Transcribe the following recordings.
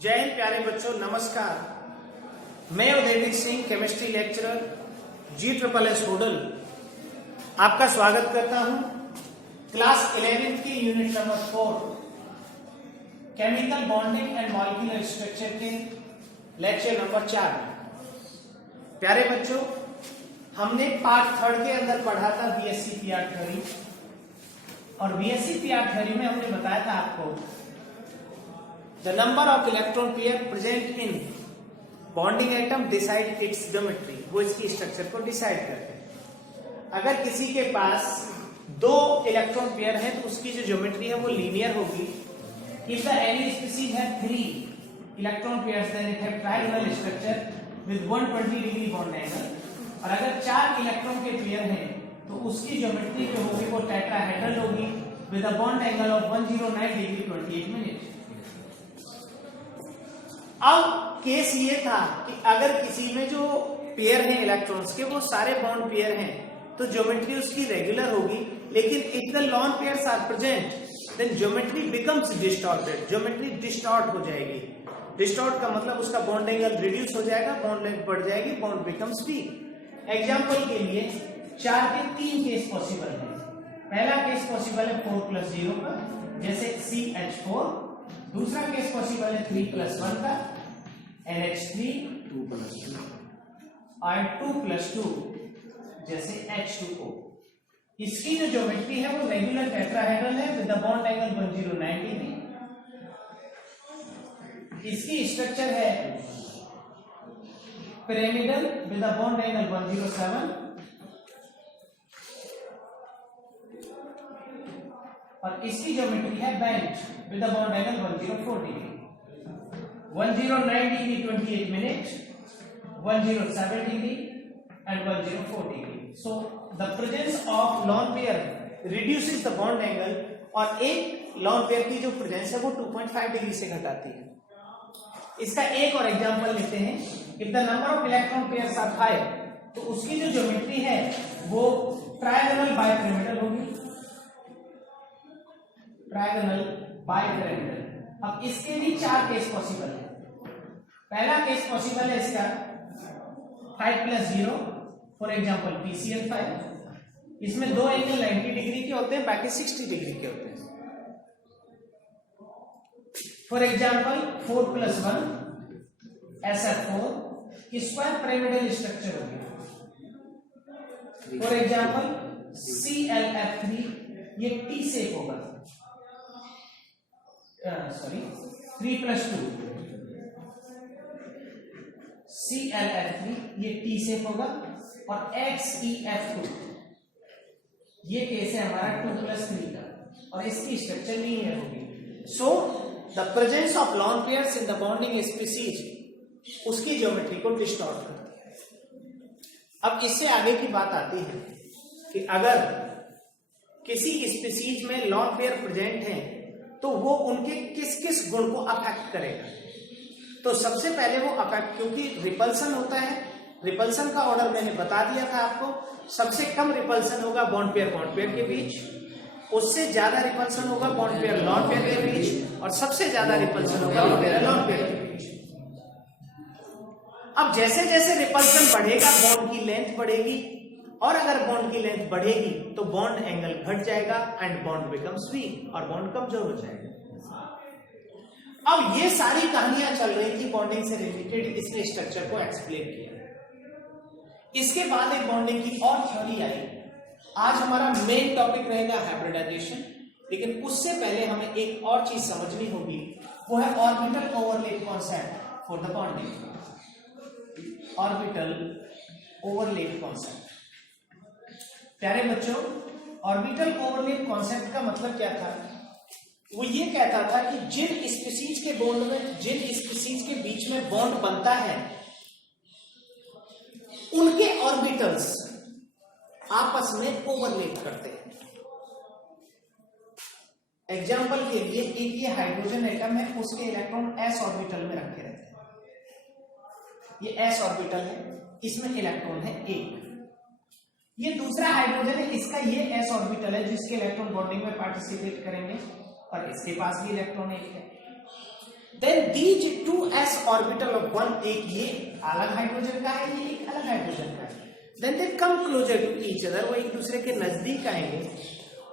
जय हिंद प्यारे बच्चों, नमस्कार। मैं Udayveer Singh, chemistry lecturer GSSS Hodal, आपका स्वागत करता हूं क्लास 11 की unit number 4 chemical bonding and molecular structure के लेक्चर नंबर 4 में। प्यारे बच्चों, हमने पार्ट 3 के अंदर पढ़ा था BSc-PR थ्योरी, और BSc-PR थ्योरी में हमने बताया था आपको the number of electron pair present in bonding atom decide its geometry। वो इसकी स्ट्रक्चर को डिसाइड करते हैं। अगर किसी के पास 2 इलेक्ट्रॉन पेयर है तो उसकी जो ज्योमेट्री है वो लीनियर होगी। If the any species have 3 electron pairs then it have trigonal structure with 120 degree bond angle। और अगर 4 इलेक्ट्रॉन के पेयर हैं तो उसकी ज्योमेट्री जो होगी वो टेट्राहेड्रल होगी with a bond angle of 109 degree 28 minutes। अब केस ये था कि अगर किसी में जो पेयर हैं इलेक्ट्रॉन्स के वो सारे बॉन्ड पेयर हैं तो ज्योमेट्री उसकी रेगुलर होगी, लेकिन if the lone pairs are present then geometry becomes distorted. Geometry distort हो जाएगी। डिस्टॉर्ट का मतलब उसका बॉन्ड एंगल रिड्यूस हो जाएगा, बॉन्ड लेंथ बढ़ जाएगी, बॉन्ड बिकम्स वीक। एग्जांपल के लिए 4 के 3 केस पॉसिबल है। पहला केस पॉसिबल है 4+0 का, जैसे CH4। दूसरा केस पॉसिबल है 3+1 का, NH3 2+2, और 2+2 जैसे H2O। इसकी जो ज्योमेट्री है वो रेगुलर टेट्राहेड्रल है with the bond angle 109 degree. इसकी स्ट्रक्चर है pyramidal with the bond angle 107, और इसकी ज्योमेट्री है bench with the bond angle 104 degree. 109 degree 28 minute, 107 degree and 104 degree. So the presence of lone pair reduces the bond angle, और एक lone pair की जो presence है वो 2.5 डिग्री से घटाती है। इसका एक और एग्जांपल लेते हैं। If the number of electron pairs are 5 तो उसकी जो ज्योमेट्री है वो ट्रायगोनल बाइपिरामिडल होगी। Trigonal bipyramidal. अब इसके भी 4 केस पॉसिबल है। पहला केस पॉसिबल है इसका 5+0, फॉर एग्जांपल PCl5। इसमें 2 एंगल 90 डिग्री के होते हैं, बाकी 60 डिग्री के होते हैं। For example 4+1 SF4 square pyramidal structure हो गया। फॉर एग्जांपल ClF3 ये T शेप होगा, सॉरी 3+2 ClF3 ये T शेप होगा, और XeF2 ये केस है हमारा 2+3 का, और इसकी स्ट्रक्चर लीनियर होगी। So the presence of lawn pairs in the bonding species उसकी ज्योमेट्री को डिस्टॉर्ट करती है। अब इससे आगे की बात आती है कि अगर किसी स्पीसीज में लॉन पेयर प्रेजेंट है तो वो उनके किस किस गुण को अफेक्ट करेगा। तो सबसे पहले वो अफेक्ट, क्योंकि रिपल्सन होता है, रिपल्सन का ऑर्डर मैंने बता दिया था आपको। सबसे कम रिपल्सन होगा बॉन्ड पेयर के बीच, उससे ज्यादा रिपल्सन होगा बॉन्ड पेयर लॉन पेयर के बीच, और सबसे ज्यादा रिपल्सन होगा बॉन्ड पेयर लॉन पेयर के बीच। अब जैसे जैसे रिपल्सन बढ़ेगा बॉन्ड की लेंथ बढ़ेगी, और अगर बॉन्ड की लेंथ बढ़ेगी तो बॉन्ड एंगल घट जाएगा एंड बॉन्ड बिकम्स वीक, और बॉन्ड कमजोर हो जाएगा। अब ये सारी कहानियां चल रही थी बॉन्डिंग से रिलेटेड, इसने स्ट्रक्चर को एक्सप्लेन किया। इसके बाद एक बॉन्डिंग की और थ्योरी आई। आज हमारा मेन टॉपिक रहेगा हाइब्रिडाइजेशन, लेकिन उससे पहले हमें एक और चीज समझनी होगी, वो है orbital overlap concept for the bonding. Orbital overlap concept. प्यारे बच्चों, ऑर्बिटल ओवरलैप कॉन्सेप्ट का मतलब क्या था? वो ये कहता था कि जिन स्पीसीज के बॉन्ड में, जिन स्पीसीज के बीच में बॉन्ड बनता है उनके ऑर्बिटल्स आपस में ओवरलैप करते हैं। एग्जाम्पल के लिए एक ये हाइड्रोजन एटम है, उसके इलेक्ट्रॉन s ऑर्बिटल में रखे रहते हैं। ये s ऑर्बिटल है, इसमें इलेक्ट्रॉन है 1। ये दूसरा हाइड्रोजन है, इसका ये s ऑर्बिटल है जिसके इलेक्ट्रॉन बॉन्डिंग में पार्टिसिपेट करेंगे, और इसके पास भी इलेक्ट्रॉन 1 है। Then these two s orbital of one, एक ये अलग हाइड्रोजन का है, ये एक अलग हाइड्रोजन का है, then they come closer to each other, वो एक दूसरे के नजदीक आएंगे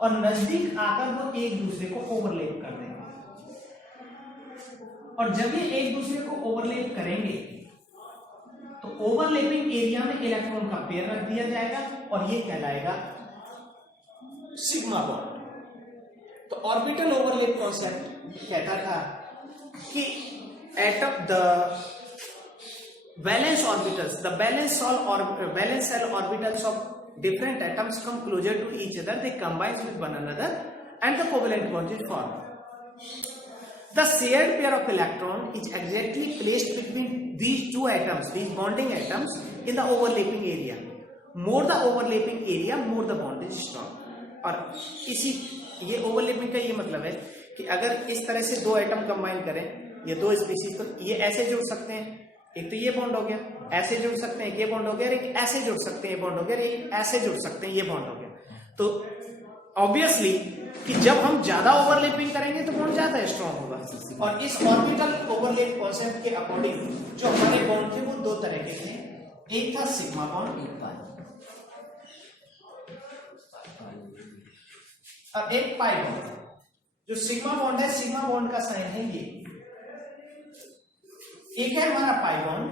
और नजदीक आकर वो एक दूसरे को ओवरलैप कर देंगे। और जब ये एक दूसरे को ओवरलैप करेंगे तो ओवरलैपिंग एरिया में इलेक्ट्रॉन का पेयर रख दिया जाएगा और ये कहलाएगा सिग्मा बॉन्ड। तो ऑर्बिटल ओवरलैप कॉन्सेप्ट कहता था कि atom the valence orbitals, the valence shell orbitals of different atoms come closer to each other, they combine with one another and the covalent bond is formed. The shared pair of electron is exactly placed between these two atoms, these bonding atoms, in the overlapping area. More the overlapping area, more the bond is strong. और इसी ये overlapping का ये मतलब है कि अगर इस तरह से दो एटम कंबाइन करें, ये दो स्पीशीज को ये ऐसे जुड़ सकते हैं, एक तो ये बॉन्ड हो गया, ऐसे जुड़ सकते हैं, ये बॉन्ड हो गया, एक ऐसे जुड़ सकते हैं, ये बॉन्ड हो गया, एक ऐसे जुड़ सकते हैं, ये बॉन्ड हो गया। तो ऑब्वियसली कि जब हम ज्यादा ओवरलैपिंग करेंगे तो बॉन्ड ज्यादा स्ट्रॉन्ग होगा। और इस ऑर्बिटल ओवरलैप कॉन्सेप्ट के अकॉर्डिंग जो हमारे बॉन्ड थे वो दो तरह के थे, एक था सिग्मा बॉन्ड, और एक पाई बॉन्ड। जो सिग्मा बॉन्ड है, सिग्मा बॉन्ड का साइन है ये, एक है हमारा पाई बॉन्ड।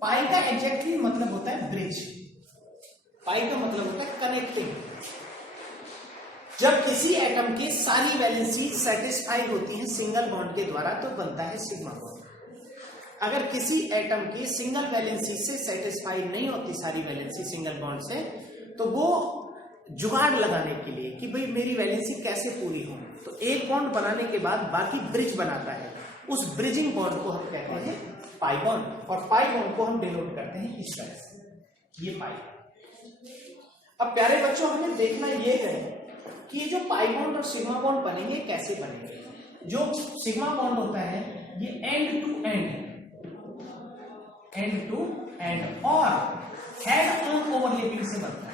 पाई का एग्जैक्टली मतलब होता है ब्रिज, पाई का मतलब होता है कनेक्टिंग। जब किसी एटम के सारी वैलेंसी सेटिस्फाई होती है सिंगल बॉन्ड के द्वारा तो बनता है सिग्मा बॉन्ड। अगर किसी एटम की सिंगल वैलेंसी से सेटिस्फाई नहीं होती सारी वैलेंसी सिंगल बॉन्ड से, तो वो जुगाड़ लगाने के लिए कि भाई मेरी वैलेंसी कैसे पूरी हो, तो एक बॉन्ड बनाने के बाद बाकी ब्रिज बनाता है, उस ब्रिजिंग बॉन्ड को हम कहते हैं पाई बॉन्ड। और पाई बॉन्ड को हम डिनोट करते हैं इस तरह से, ये पाई। अब प्यारे बच्चों हमें देखना ये है कि जो पाई बॉन्ड और सिग्मा बॉन्ड बनेंगे कैसे बनेंगे। जो सिग्मा बॉन्ड होता है ये एंड टू एंड और हेड ऑन ओवरलैपिंग से बनता है।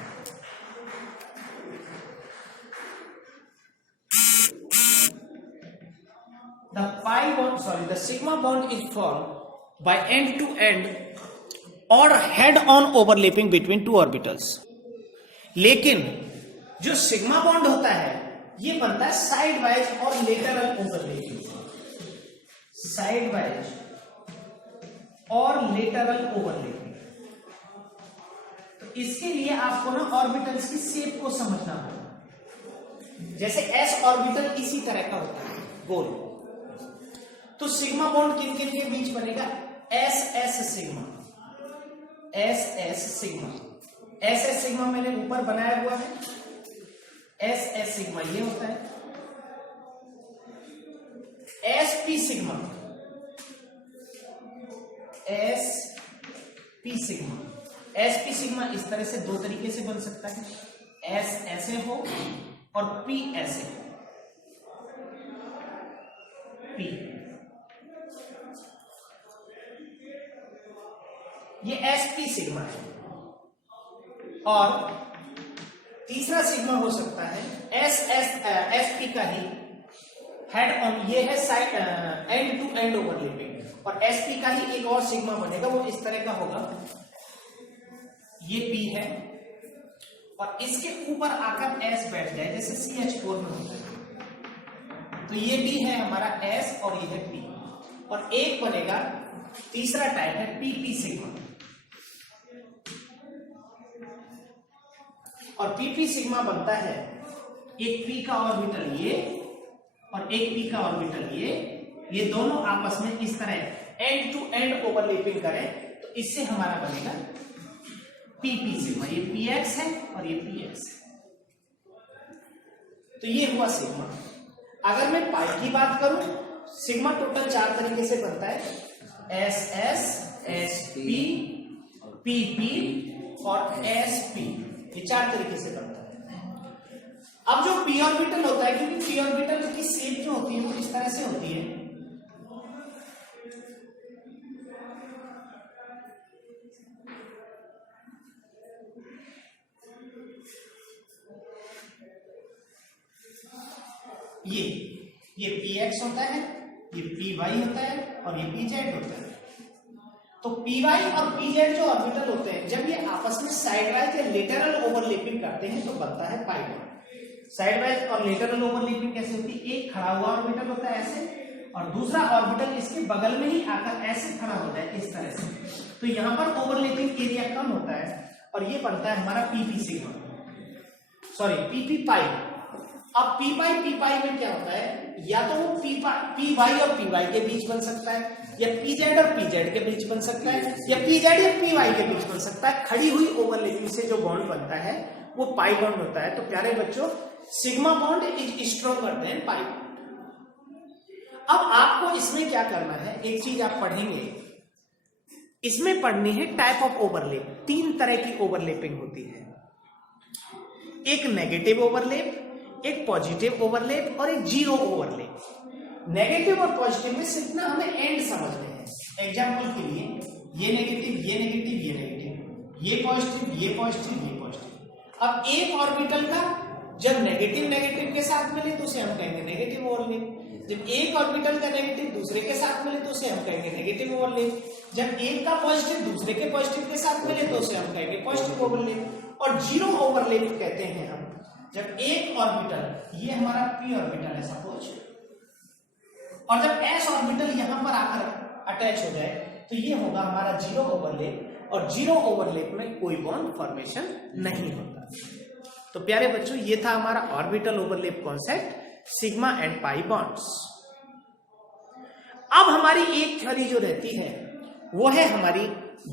The sigma bond is formed by end to end or head on overlapping between two orbitals. लेकिन जो सिग्मा बॉन्ड होता है ये बनता है साइड वाइज और लेटरल ओवरलैपिंग, साइड वाइज और लेटरल ओवरलैपिंग। तो इसके लिए आपको ना ऑर्बिटल्स की शेप को समझना होगा। जैसे एस ऑर्बिटल इसी तरह का होता है गोल, तो सिग्मा बॉन्ड किन किन के बीच बनेगा, S S sigma, S S sigma, S S sigma मैंने ऊपर बनाया हुआ है, एस एस सिग्मा ये होता है, S P sigma, S P sigma, S P sigma इस तरह से दो तरीके से बन सकता है, एस ऐसे हो और पी ऐसे हो, पी ये एस पी सिग्मा है। और तीसरा सिग्मा हो सकता है एस पी का ही हेड ऑन, ये है side end to end overlapping, और एस पी का ही एक और सिग्मा बनेगा, वो इस तरह का होगा, ये पी है और इसके ऊपर आकर एस बैठ जाए जैसे CH4 में होता है, तो ये भी है हमारा एस और ये है पी, और एक बनेगा तीसरा टाइप है पीपी सिग्मा, और पीपी सिग्मा बनता है एक पी का ऑर्बिटल ये और एक पी का ऑर्बिटल ये दोनों आपस में इस तरह एंड टू एंड ओवरलैपिंग करें तो इससे हमारा बनेगा पीपी सिग्मा, ये पीएक्स है और ये पीएक्स है। तो ये हुआ सिग्मा। अगर मैं पाई की बात करूं, सिग्मा टोटल 4 तरीके से बनता है, S S, S P, P P और एस पी, ये 4 तरीके से बनता है। अब जो पी ऑर्बिटल होता है, क्योंकि पी ऑर्बिटल की शेप जो होती है वो इस तरह से होती है, ये px होता है, ये py होता है और ये pz होता है। तो py और pz जो ऑर्बिटल होते हैं, जब ये आपस में साइड वाइज या लेटरल ओवरलैपिंग करते हैं तो बनता है पाई बॉन्ड। साइड वाइज और लेटरल ओवरलैपिंग कैसे होती है? एक खड़ा हुआ ऑर्बिटल होता है ऐसे, और दूसरा ऑर्बिटल इसके बगल में ही आकर ऐसे खड़ा होता है इस तरह से। तो यहां पर ओवरलैपिंग एरिया कम होता है और ये बनता है हमारा pp सिग्मा, सॉरी pp पाई। अब p पाई में क्या होता है? या तो वो py और py के बीच बन सकता है, या pz और pz के बीच बन सकता है, या pz या py के बीच बन सकता है। खड़ी हुई ओवरलैपिंग से जो बॉन्ड बनता है वो पाई बॉन्ड होता है। तो प्यारे बच्चों, sigma bond is stronger than pi bond. अब आपको इसमें क्या करना है, एक चीज आप पढ़ेंगे, इसमें पढ़नी है टाइप ऑफ ओवरलैप। 3 तरह की ओवरलैपिंग होती है, एक नेगेटिव ओवरलैप, एक पॉजिटिव ओवरलैप और एक जीरो ओवरलैप। नेगेटिव और पॉजिटिव में सिर्फ ना हमें एंड समझने हैं। एग्जांपल के लिए ये नेगेटिव, ये नेगेटिव, ये नेगेटिव, ये पॉजिटिव, ये पॉजिटिव, ये पॉजिटिव। अब एक ऑर्बिटल का जब नेगेटिव नेगेटिव के साथ मिले तो उसे हम कहेंगे नेगेटिव ओवरलैप। जब एक ऑर्बिटल का नेगेटिव दूसरे के साथ मिले तो उसे हम कहेंगे नेगेटिव ओवरलैप। जब एक का पॉजिटिव दूसरे के पॉजिटिव के साथ मिले तो उसे हम कहेंगे पॉजिटिव ओवरलैप। और जीरो ओवरलैप कहते हैं हम जब एक ऑर्बिटल, ये हमारा p ऑर्बिटल है सपोज, और जब s ऑर्बिटल यहां पर आकर अटैच हो जाए तो ये होगा हमारा जीरो ओवरलैप। और जीरो ओवरलैप में कोई बॉन्ड फॉर्मेशन नहीं होता। तो प्यारे बच्चों, ये था हमारा orbital overlap concept, sigma and pi bonds. अब हमारी एक थ्योरी जो रहती है वो है हमारी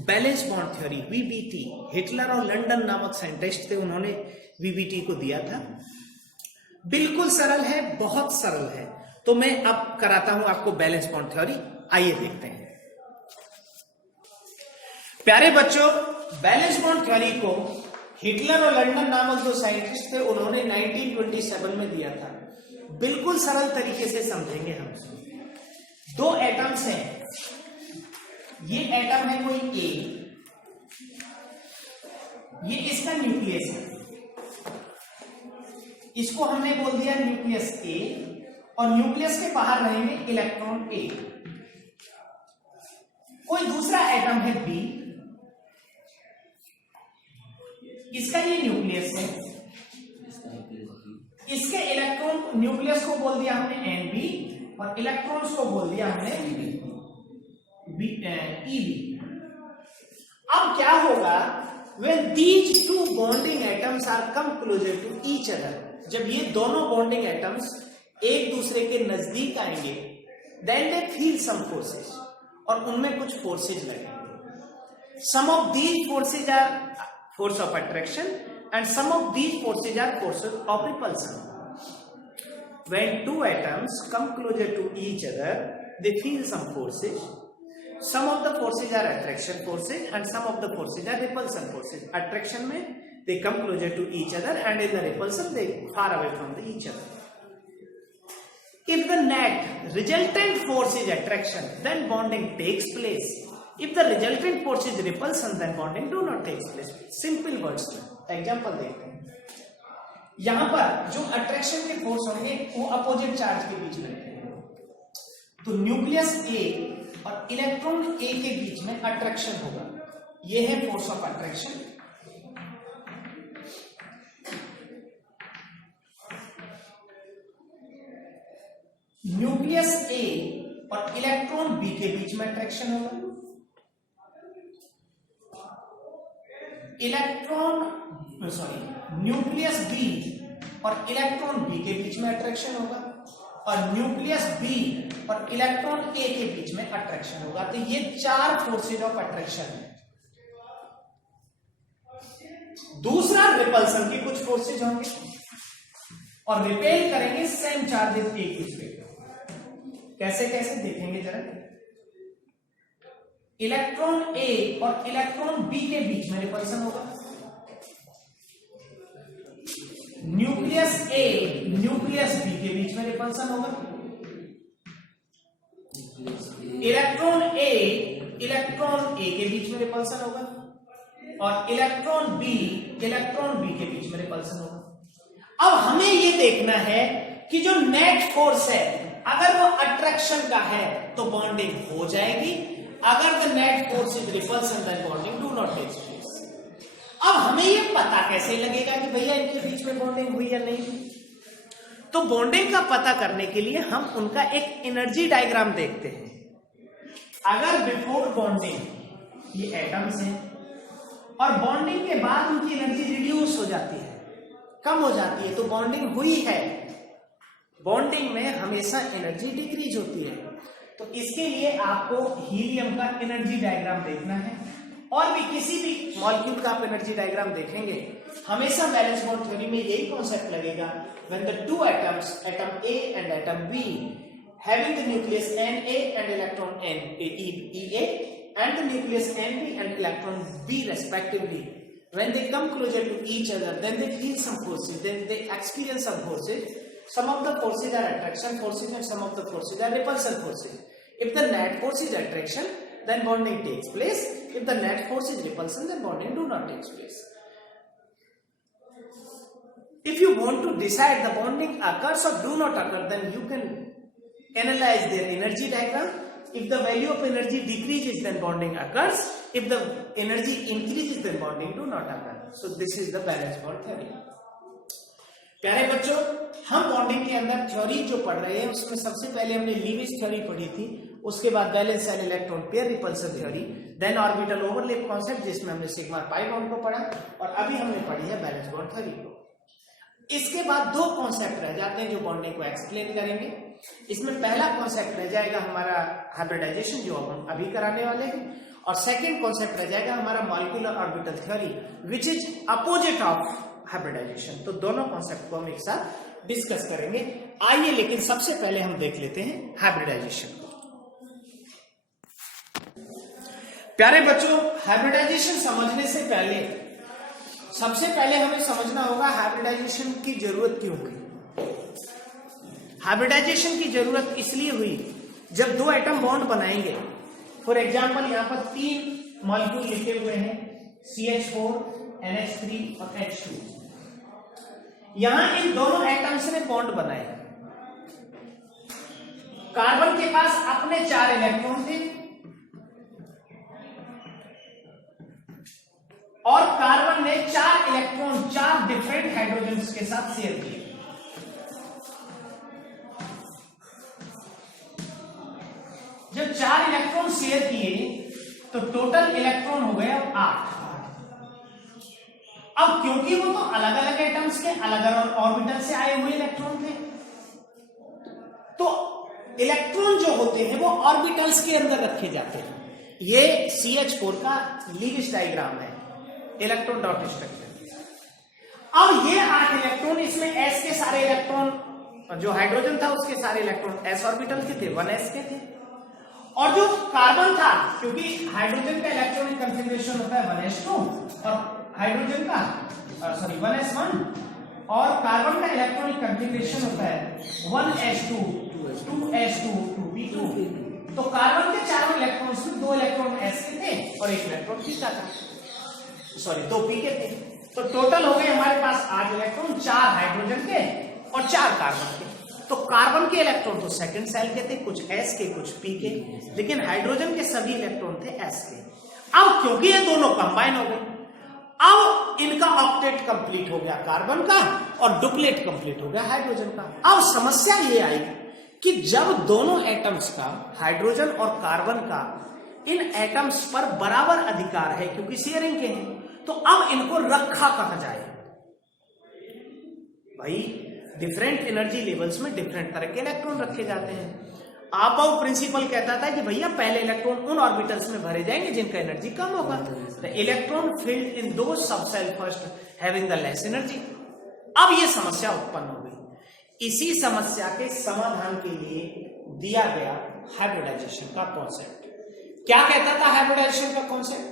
valence bond theory, VBT. Hitler और लंडन नामक साइंटिस्ट थे, उन्होंने वीबीटी को दिया था। बिल्कुल सरल है, बहुत सरल है। तो मैं अब कराता हूं आपको बैलेंस बॉन्ड थ्योरी। आइए देखते हैं। प्यारे बच्चों, बैलेंस बॉन्ड थ्योरी को हिटलर और लंडन नामक जो साइंटिस्ट थे उन्होंने 1927 में दिया था। बिल्कुल सरल तरीके से समझेंगे हम। 2 एटम्स हैं, ये एटम है कोई A, ये इसका न्यूक्लियस है, इसको हमने बोल दिया न्यूक्लियस A, और न्यूक्लियस के बाहर रहेंगे इलेक्ट्रॉन A। कोई दूसरा एटम है B, इसका ये न्यूक्लियस है, इसके इलेक्ट्रॉन, न्यूक्लियस को बोल दिया हमने Nb और इलेक्ट्रॉन्स को बोल दिया हमने EB। अब क्या होगा, when these two bonding atoms are come closer to each other, जब ये दोनों बॉन्डिंग एटम्स एक दूसरे के नजदीक आएंगे, then they feel some forces, और उनमें कुछ फोर्सेज लगेंगे। some of these forces are force of attraction and some of these forces are forces of repulsion. When two atoms come closer to each other, they feel some forces. Some of the forces are attraction forces and some of the forces are repulsion forces. Attraction में they come closer to each other, and in the repulsion they far away from each other. If the net resultant force is attraction, then bonding takes place. If the resultant force is repulsion, then bonding do not take place. Simple words में example देखते हैं। यहां पर जो attraction के force होंगे वो opposite charge के बीच में रहेंगे। तो न्यूक्लियस A और इलेक्ट्रॉन A के बीच में अट्रैक्शन होगा, ये है force of attraction. Nucleus A और इलेक्ट्रॉन B के बीच में अट्रैक्शन होगा। न्यूक्लियस B और इलेक्ट्रॉन B के बीच में अट्रैक्शन होगा, और न्यूक्लियस B और इलेक्ट्रॉन A के बीच में अट्रैक्शन होगा। तो ये 4 फोर्सेज ऑफ अट्रैक्शन है। दूसरा, रिपल्सन के कुछ फोर्सेज होंगे और रिपेल करेंगे सेम चार्जेस एक दूसरे को। कैसे कैसे देखेंगे जरा। इलेक्ट्रॉन A और इलेक्ट्रॉन B के बीच में रिपल्सन होगा। न्यूक्लियस A न्यूक्लियस B के बीच में रिपल्सन होगा। इलेक्ट्रॉन A इलेक्ट्रॉन A के बीच में रिपल्सन होगा, और इलेक्ट्रॉन B इलेक्ट्रॉन B के बीच में रिपल्सन होगा। अब हमें यह देखना है कि जो नेट फोर्स है अगर वो अट्रैक्शन का है तो बॉन्डिंग हो जाएगी, अगर the net force is repulsion then bonding do not take place. अब हमें ये पता कैसे लगेगा कि भैया इनके बीच में बॉन्डिंग हुई या नहीं हुई? तो बॉन्डिंग का पता करने के लिए हम उनका एक एनर्जी डायग्राम देखते हैं। अगर बिफोर बॉन्डिंग ये एटम्स हैं और बॉन्डिंग के बाद उनकी एनर्जी रिड्यूस हो जाती है, कम हो जाती है, तो बॉन्डिंग हुई है। बॉन्डिंग में हमेशा एनर्जी डिक्रीज होती है। तो इसके लिए आपको हीलियम का एनर्जी डायग्राम देखना है, और भी किसी भी मॉलिक्यूल का आप एनर्जी डायग्राम देखेंगे हमेशा बैलेंस बॉन्ड थ्योरी में यही कॉन्सेप्ट लगेगा, when the two atoms, atom A and atom B having the nucleus Na and electron Ea and the nucleus Nb and electron B respectively, when they come closer to each other, then they feel some forces, then they experience some forces. Some of the forces are attraction forces and some of the forces are repulsion forces. If the net force is attraction, then bonding takes place. If the net force is repulsion, then bonding do not take place. If you want to decide the bonding occurs or do not occur, then you can analyze their energy diagram. If the value of energy decreases, then bonding occurs. If the energy increases, then bonding do not occur. So this is the valence bond theory. प्यारे बच्चों, हम bonding के अंदर theory जो पढ़ रहे हैं उसमें सबसे पहले हमने लीविस थ्योरी पढ़ी थी, उसके बाद valence and electron pair repulsion theory, then orbital overlap concept जिसमें हमने सिग्मा पाई बॉन्ड को पढ़ा, और अभी हमने पढ़ी है बैलेंस बॉन्ड थ्योरी को। इसके बाद दो कॉन्सेप्ट रह जाते हैं जो बॉन्डिंग को एक्सप्लेन करेंगे। इसमें पहला कॉन्सेप्ट रह जाएगा हमारा हाइब्रिडाइजेशन, जो हम अभी कराने वाले हैं, और सेकेंड कॉन्सेप्ट रह जाएगा हमारा molecular orbital theory which is opposite of hybridisation. तो दोनों कॉन्सेप्ट को हम एक साथ डिस्कस करेंगे। आइए लेकिन सबसे पहले हम देख लेते हैं हाइब्रिडाइजेशन। प्यारे बच्चों, हाइब्रिडाइजेशन समझने से पहले सबसे पहले हमें समझना होगा हाइब्रिडाइजेशन की जरूरत क्यों हुई। हाइब्रिडाइजेशन की जरूरत इसलिए हुई जब दो एटम बॉन्ड बनाएंगे। फॉर एग्जांपल यहां पर 3 मॉलिक्यूल लिखे हुए हैं, CH4, NH3 और H2। यहां इन दोनों एटम्स ने बॉन्ड बनाए। कार्बन के पास अपने 4 इलेक्ट्रॉन थे और कार्बन ने 4 इलेक्ट्रॉन 4 डिफरेंट हाइड्रोजन्स के साथ शेयर किए। जब 4 इलेक्ट्रॉन शेयर किए तो टोटल इलेक्ट्रॉन हो गए 8। अब क्योंकि वो तो अलग अलग एटम्स के अलग अलग ऑर्बिटल से आए हुए इलेक्ट्रॉन थे, तो इलेक्ट्रॉन जो होते हैं वो ऑर्बिटल्स के अंदर रखे जाते हैं। ये CH4 का लीविस डायग्राम है, इलेक्ट्रॉन डॉट स्ट्रक्चर। अब ये 8 इलेक्ट्रॉन, इसमें S के सारे इलेक्ट्रॉन, जो हाइड्रोजन था उसके सारे इलेक्ट्रॉन S ऑर्बिटल के थे, 1s के थे। और जो कार्बन था, क्योंकि हाइड्रोजन का इलेक्ट्रॉनिक कंफिगरेशन होता है 1s2 और हाइड्रोजन का 1s1, और कार्बन का इलेक्ट्रॉनिक कंफिगरेशन होता है 1s2 2s2 2p2। तो कार्बन के चारों इलेक्ट्रॉन्स में 2 इलेक्ट्रॉन S के थे और 1 इलेक्ट्रॉन P का था, 2 P के थे। तो टोटल हो गए हमारे पास 8 इलेक्ट्रॉन, 4 हाइड्रोजन के और 4 कार्बन के। तो कार्बन के इलेक्ट्रॉन तो सेकंड सेल के थे, कुछ S के कुछ P के, लेकिन हाइड्रोजन के सभी इलेक्ट्रॉन थे S के। अब क्योंकि ये दोनों कंबाइन हो गए, अब इनका ऑक्टेट कंप्लीट हो गया कार्बन का और डुप्लेट कंप्लीट हो गया हाइड्रोजन का। अब समस्या ये आई कि जब दोनों एटम्स का, हाइड्रोजन और कार्बन का, इन एटम्स पर बराबर अधिकार है क्योंकि शेयरिंग के हैं, तो अब इनको रखा कहां जाए। भाई डिफरेंट एनर्जी लेवल्स में डिफरेंट तरह के इलेक्ट्रॉन रखे जाते हैं। आपाउ प्रिंसिपल कहता था कि भैया पहले इलेक्ट्रॉन उन ऑर्बिटल्स में भरे जाएंगे जिनका एनर्जी कम होगा, the electron filled in those subshell first having the less energy. अब ये समस्या उत्पन्न हो गई। इसी समस्या के समाधान के लिए दिया गया हाइब्रिडाइजेशन का कॉन्सेप्ट। क्या कहता था हाइब्रिडाइजेशन का कॉन्सेप्ट?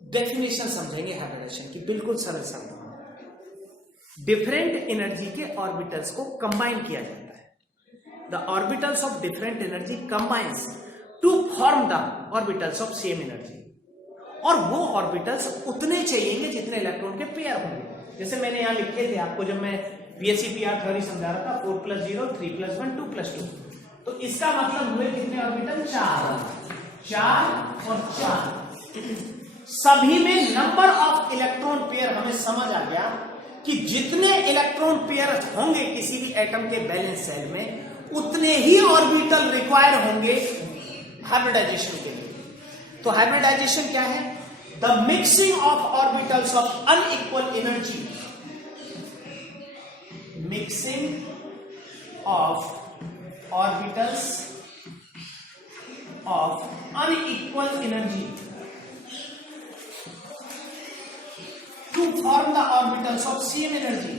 डेफिनेशन समझेंगे हाइब्रिडाइजेशन की, बिल्कुल सरल शब्दों में। डिफरेंट एनर्जी के ऑर्बिटल्स को कंबाइन किया जाता है। The orbitals of different energy combines to form the orbitals of same energy, और वो ऑर्बिटल्स उतने चाहिए जितने इलेक्ट्रॉन के पेयर होंगे। जैसे मैंने यहां लिखे थे आपको, जब मैं VSEPR थ्योरी समझा रहा था, 4 + 0 3 + 1 2 + 2। तो इसका मतलब हुए कितने ऑर्बिटल? 4 और 4। सभी में नंबर ऑफ इलेक्ट्रॉन पेयर हमें समझ आ गया कि जितने इलेक्ट्रॉन पेयर होंगे किसी भी एटम के वैलेंस सेल में, उतने ही ऑर्बिटल रिक्वायर होंगे हाइब्रिडाइजेशन के लिए। तो हाइब्रिडाइजेशन क्या है? The mixing of orbitals of unequal energy, mixing of orbitals of unequal energy to form the orbitals of same energy,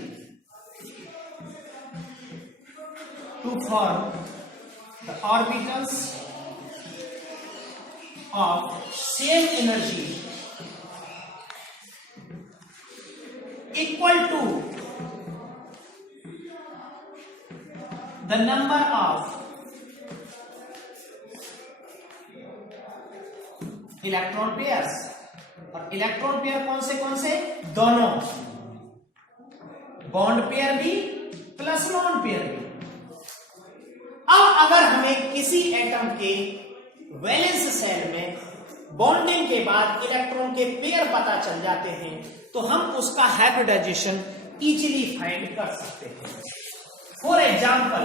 to form the orbitals of same energy equal to the number of electron pairs. और electron pair कौन से? दोनों, bond pair भी plus non pair भी। अब अगर हमें किसी एटम के वैलेंस सेल में बॉन्डिंग के बाद इलेक्ट्रॉन के पेयर पता चल जाते हैं, तो हम उसका हाइब्रिडाइजेशन इजीली फाइंड कर सकते हैं। फॉर एग्जाम्पल,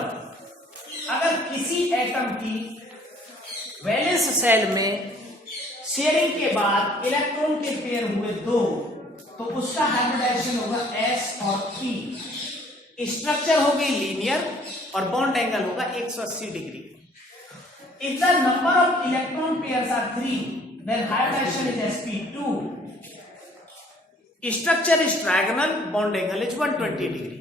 अगर किसी एटम की वैलेंस सेल में शेयरिंग के बाद इलेक्ट्रॉन के पेयर हुए 2, तो उसका हाइब्रिडाइजेशन होगा S और P। स्ट्रक्चर होगी लीनियर और बॉन्ड एंगल होगा 180 degree. If the number of electron pairs are 3, then hybridisation is sp2। Structure is triangle, bond angle is 120 degree.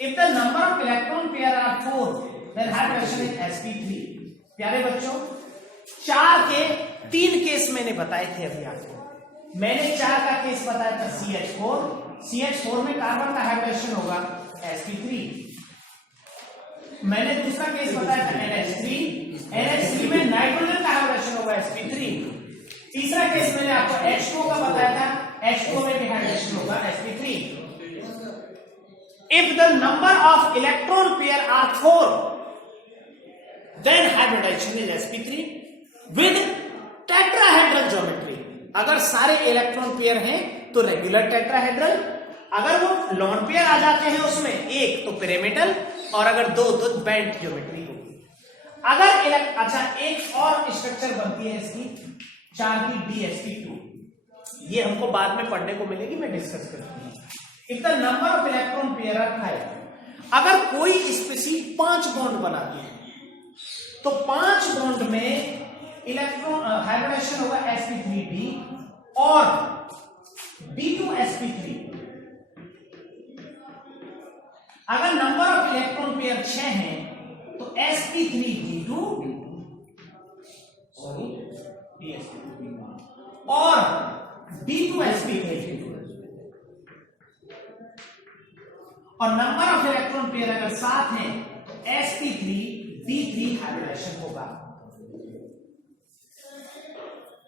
If the number of electron pair are 4, then hybridisation is sp3। प्यारे बच्चों, 4 के 3 case मैंने बताए थे अभी आपको। मैंने 4 का केस बताया था CH4। CH4 में कार्बन का हाइब्रिडेशन होगा sp3। मैंने दूसरा केस बताया था NH3। NH3 में नाइट्रोजन का हाइब्रिडेशन होगा sp3। तीसरा केस मैंने आपको H2 का बताया था, H2 में भी हाइब्रिडेशन होगा sp3। If the number of electron pair are 4, then hybridization is sp3 with tetrahedral geometry. अगर सारे इलेक्ट्रॉन पेयर हैं तो रेगुलर टेट्राहेड्रल, अगर वो लॉन पेयर आ जाते हैं उसमें एक तो पिरामिडल, और अगर 2 तो बैंड ज्योमेट्री होगी। अगर अच्छा, एक और स्ट्रक्चर बनती है इसकी 4 की DsP2। ये हमको बाद में पढ़ने को मिलेगी, मैं डिस्कस करूंगा। If the number of electron pair are 5, अगर कोई स्पीशीज 5 बॉन्ड बनाती है तो 5 बॉन्ड में इलेक्ट्रॉन हाइब्रिडेशन होगा sp3b और b2sp3। अगर नंबर ऑफ इलेक्ट्रॉन पेयर 6 हैं तो sp3b2 और b2sp3। और नंबर ऑफ इलेक्ट्रॉन पेयर अगर 7 हैं तो sp3b3 हाइब्रिडेशन होगा।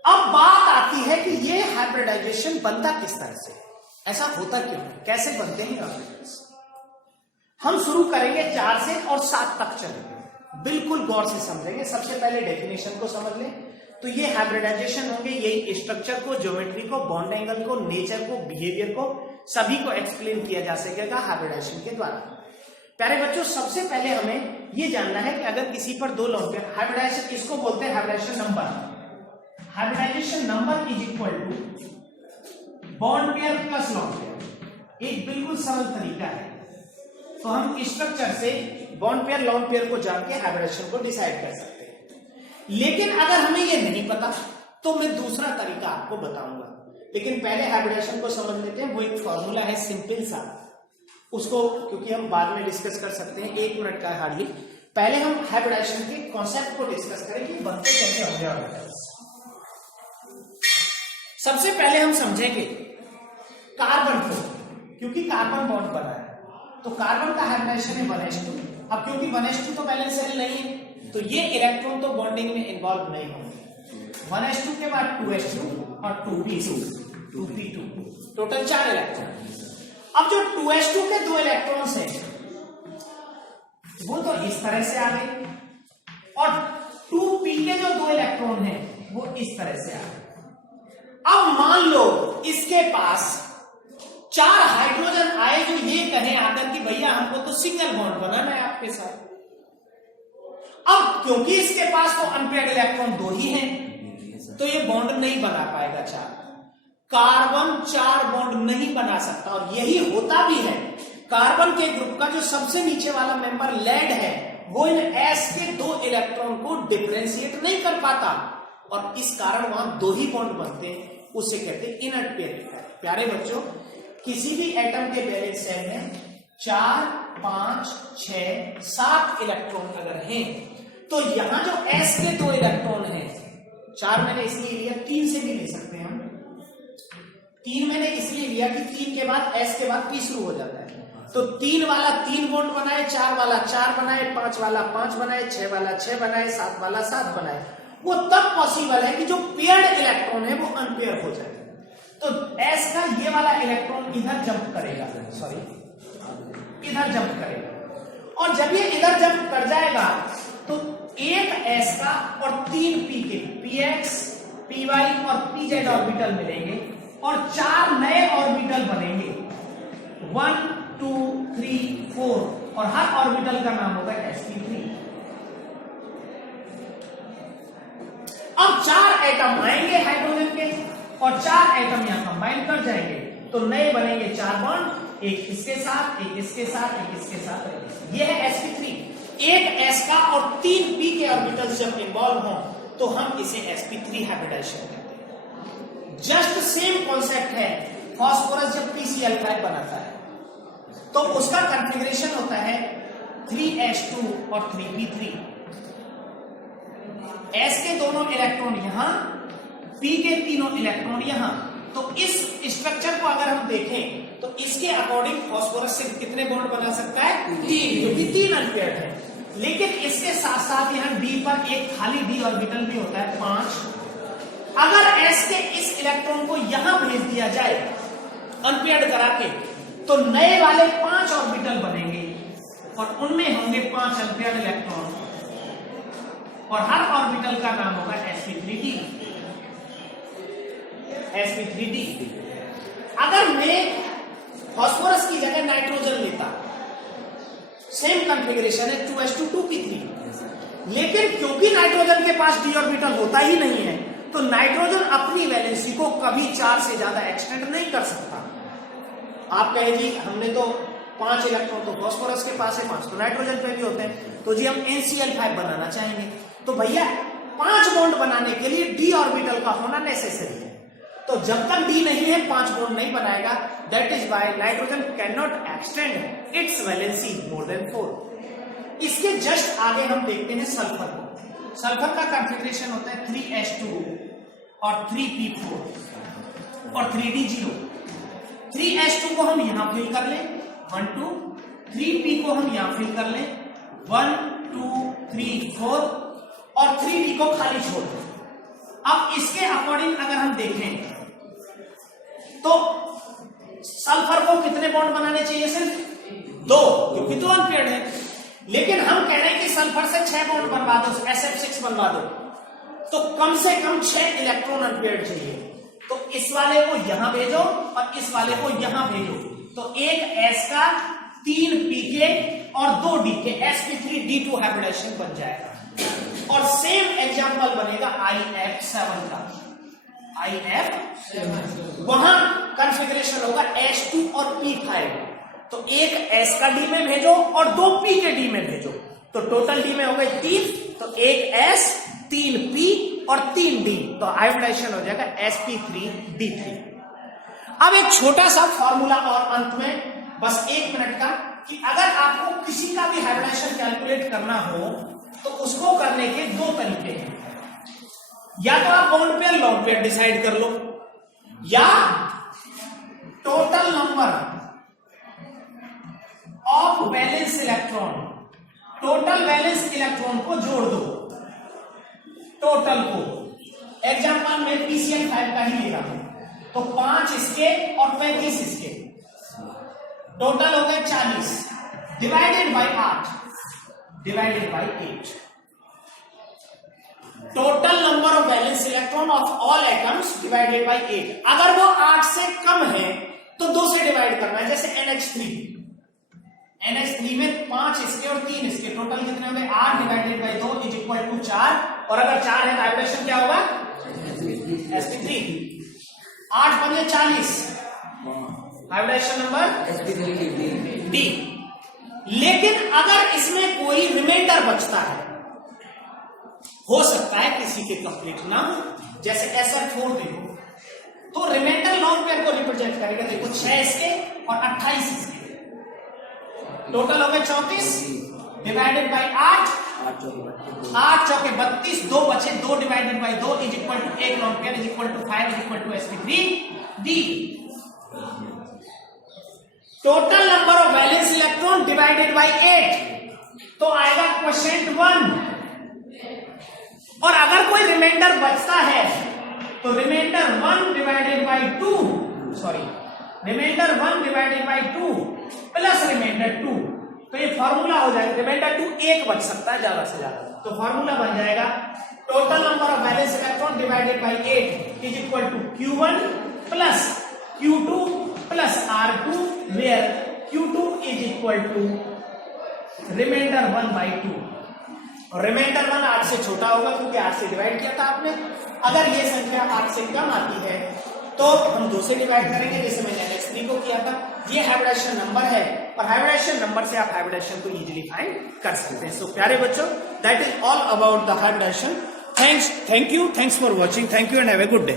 अब बात आती है कि ये हाइब्रिडाइजेशन बनता किस तरह से, ऐसा होता क्यों है, कैसे बनते हैं ऑर्बिटल्स। हम शुरू करेंगे 4 से और 7 तक चलेंगे, बिल्कुल गौर से समझेंगे। सबसे पहले डेफिनेशन को समझ लें। तो ये हाइब्रिडाइजेशन होंगे, यही स्ट्रक्चर को, ज्योमेट्री को, बॉन्ड एंगल को, नेचर को, बिहेवियर को, सभी को एक्सप्लेन किया जा सकेगा हाइब्रिडाइजेशन के द्वारा। प्यारे बच्चों, सबसे पहले हमें ये जानना है कि अगर किसी पर 2 लॉन पेयर हाइब्रिडाइजेशन, इसको बोलते हैं hybridisation number. Hybridisation number is equal to bond pair plus lone pair. एक बिल्कुल सरल तरीका है। तो हम स्ट्रक्चर से बॉन्ड पेयर लॉन पेयर को जान के हाइब्रिडाइजेशन को डिसाइड कर सकते हैं। लेकिन अगर हमें ये नहीं पता तो मैं दूसरा तरीका आपको बताऊंगा। लेकिन पहले हाइब्रिडाइजेशन को समझ लेते हैं। वो एक फॉर्मूला है सिंपल सा, उसको क्योंकि हम बाद में डिस्कस कर सकते हैं, 1 मिनट का हार्डली। पहले हम हाइब्रिडाइजेशन के कॉन्सेप्ट को डिस्कस करें कि बनते कैसे होंगे ऑर्बिटल्स। सबसे पहले हम समझेंगे कार्बन को, क्योंकि कार्बन बॉन्ड बना है तो कार्बन का हाइब्रिडाइजेशन है 1s2। अब क्योंकि 1s2 तो बैलेंस सेल नहीं है तो ये इलेक्ट्रॉन तो बॉन्डिंग में इन्वॉल्व नहीं होंगे। 1s2 के बाद 2s2 और 2p2, 2p2, टोटल 4 इलेक्ट्रॉन। अब जो 2s2 के 2 इलेक्ट्रॉन्स हैं वो तो इस तरह से आ गए, और 2p के जो 2 इलेक्ट्रॉन हैं वो इस तरह से आ गए। अब मान लो इसके पास 4 हाइड्रोजन आए जो ये कहें आकर कि भैया हमको तो सिंगल बॉन्ड बनाना है आपके साथ। अब क्योंकि इसके पास तो अनपेयर्ड इलेक्ट्रॉन 2 ही हैं, तो ये बॉन्ड नहीं बना पाएगा 4। कार्बन 4 बॉन्ड नहीं बना सकता, और यही होता भी है। कार्बन के ग्रुप का जो सबसे नीचे वाला मेंबर लेड है वो इन s के 2 इलेक्ट्रॉन को डिफरेंशिएट नहीं कर पाता, और इस कारण वहां 2 ही बॉन्ड बनते हैं, उसे कहते हैं इनर्ट पेयर इफेक्ट। प्यारे बच्चों, किसी भी एटम के वैलेंस शेल में 4, 5, 6, 7 इलेक्ट्रॉन अगर हैं, तो यहां जो s के 2 इलेक्ट्रॉन हैं, 4 मैंने इसलिए लिया, 3 से भी ले सकते हैं हम। 3 मैंने इसलिए लिया कि 3 के बाद s के बाद p शुरू हो जाता है, तो 3 वाला 3 बॉन्ड बनाए, 4 वाला 4 बनाए, 5 वाला 5 बनाए, 6 वाला 6 बनाए, 7 वाला 7 बनाए। वो तब पॉसिबल है कि जो पेयर्ड इलेक्ट्रॉन है वो अनपेयर हो जाए। तो s का ये वाला इलेक्ट्रॉन इधर जंप करेगा, सॉरी इधर जंप करेगा, और जब ये इधर जंप कर जाएगा तो एक s का और 3 p के px, py और pz ऑर्बिटल मिलेंगे, और 4 नए ऑर्बिटल बनेंगे, 1, 2, 3, 4, और हर ऑर्बिटल का नाम होगा sp3। अब 4 एटम आएंगे हाइड्रोजन के, और 4 एटम यहां कंबाइन कर जाएंगे, तो नए बनेंगे 4 बॉन्ड, एक इसके साथ, एक इसके साथ, एक इसके साथ। ये है sp3। एक s का और 3 p के ऑर्बिटल्स जब इन्वॉल्व हों तो हम इसे sp3 हाइब्रिडाइजेशन कहते हैं। जस्ट सेम कॉन्सेप्ट है फास्फोरस जब PCl5 बनाता है तो उसका कॉन्फ़िगरेशन होता है 3s2 और 3p3। s के दोनों इलेक्ट्रॉन यहां, p के तीनों इलेक्ट्रॉन यहां। तो इस स्ट्रक्चर को अगर हम देखें तो इसके अकॉर्डिंग फास्फोरस से कितने बॉन्ड बना सकता है? 3, जो कि 3 अनपेयर्ड है। लेकिन इसके साथ साथ यहां d पर एक खाली d ऑर्बिटल भी होता है 5। अगर s के इस इलेक्ट्रॉन को यहां भेज दिया जाए अनपेयर्ड करा के, तो नए वाले 5 ऑर्बिटल बनेंगे, और उनमें होंगे 5 अनपेयर्ड इलेक्ट्रॉन, और हर ऑर्बिटल का नाम होगा sp3d। sp3d। अगर मैं फास्फोरस की जगह नाइट्रोजन लेता, सेम कॉन्फ़िगरेशन है 2s2 2p3, लेकिन क्योंकि नाइट्रोजन के पास d ऑर्बिटल होता ही नहीं है, तो नाइट्रोजन अपनी वैलेंसी को कभी 4 से ज्यादा एक्सटेंड नहीं कर सकता। आप कहे जी हमने तो 5 इलेक्ट्रॉन तो फास्फोरस के पास है, 5 तो नाइट्रोजन पे भी होते हैं, तो जी हम NCl5 बनाना चाहेंगे, तो भैया 5 बॉन्ड बनाने के लिए d ऑर्बिटल का होना नेसेसरी है। तो जब तक d नहीं है 5 बॉन्ड नहीं बनाएगा। That is why nitrogen can not extend it's valency more than 4। इसके जस्ट आगे हम देखते हैं सल्फर को। सल्फर का कॉन्फ़िगरेशन होता है 3s2 और 3p4 और 3d0। 3s2 को हम यहां फिल कर लें 1 2, 3p को हम यहां फिल कर लें 1 2 3 4, और 3d को खाली छोड़ दें। अब इसके अकॉर्डिंग अगर हम देखें तो सल्फर को कितने बॉन्ड बनाने चाहिए? सिर्फ 2, क्योंकि 2 अनपेयर्ड है। लेकिन हम कह रहे हैं कि सल्फर से 6 बॉन्ड बनवा दो, sf6 बनवा दो, तो कम से कम 6 इलेक्ट्रॉन अनपेयर्ड चाहिए। तो इस वाले को यहां भेजो और इस वाले को यहां भेजो, तो एक s का 3 p के और 2 d के sp3d2 हाइब्रिडाइजेशन बन जाएगा। और सेम एग्जांपल बनेगा IF7 का। IF7 वहां कॉन्फ़िगरेशन होगा S2 और P5, तो एक S का D में भेजो और 2 P के D में भेजो, तो टोटल D में हो गए 3, तो एक S 3 P और 3 D, तो हाइब्रिडाइजेशन हो जाएगा sp3d3। अब एक छोटा सा फॉर्मूला और अंत में बस 1 मिनट का, कि अगर आपको किसी का भी हाइब्रिडाइजेशन कैलकुलेट करना हो तो उसको करने के 2 तरीके हैं। या तो आप bond pair long pair decide कर लो, या total number of valence electron, total valence electron को जोड़ दो टोटल को। एग्जांपल में PCl5 का ही ले रहा हूं, तो 5 इसके और 35 इसके, टोटल हो गए 40 divided by 8 divided by 8। Total number of valence electron of all atoms divided by 8। अगर वो 8 से कम है तो 2 से डिवाइड करना है। जैसे NH3 में 5 इसके और 3 इसके, टोटल कितने हो गए 8 divided by 2 is equal to 4। और अगर 4 है तो हाइब्रिडेशन क्या होगा sp3। 8 बने 40, हाइब्रिडेशन नंबर डी। लेकिन अगर इसमें कोई रिमाइंडर बचता है, हो सकता है किसी के कंप्लीट ना हो, जैसे SR4 देखो तो रिमाइंडर लॉन्ग पेयर को रिप्रेजेंट करेगा। देखो 6 इसके और 28 इसके, टोटल हो गए 34 डिवाइडेड बाई 8 8 चौके 32, 2 बचे 2 divided by 2 is equal to 1 lone pair is equal to 5 is equal to sp3 D. Total number of valence electron divided by 8 तो आएगा क्वोशिएंट 1। और अगर कोई रिमाइंडर बचता है तो remainder 1 divided by 2 remainder 1 divided by 2 plus remainder 2, तो ये फॉर्मूला हो जाएगा। रिमाइंडर 2 एक बच सकता है ज्यादा से ज्यादा, तो फॉर्मूला बन जाएगा total number of valence electron divided by 8 is equal to Q1 plus Q2 plus R2 where Q2 is equal to remainder 1 by 2। और रिमाइंडर 1 8 से छोटा होगा क्योंकि 8 से डिवाइड किया था आपने। अगर ये संख्या 8 से कम आती है तो हम 2 से डिवाइड करेंगे, जैसे मैंने NH3 को किया था। ये हाइब्रिडेशन नंबर है और हाइब्रिडेशन नंबर से आप हाइब्रिडेशन को इजीली फाइंड कर सकते हैं। सो प्यारे बच्चों, that is all about the hybridisation. Thanks for watching, thank you and have a good day.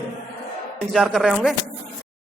इंतजार कर रहे होंगे।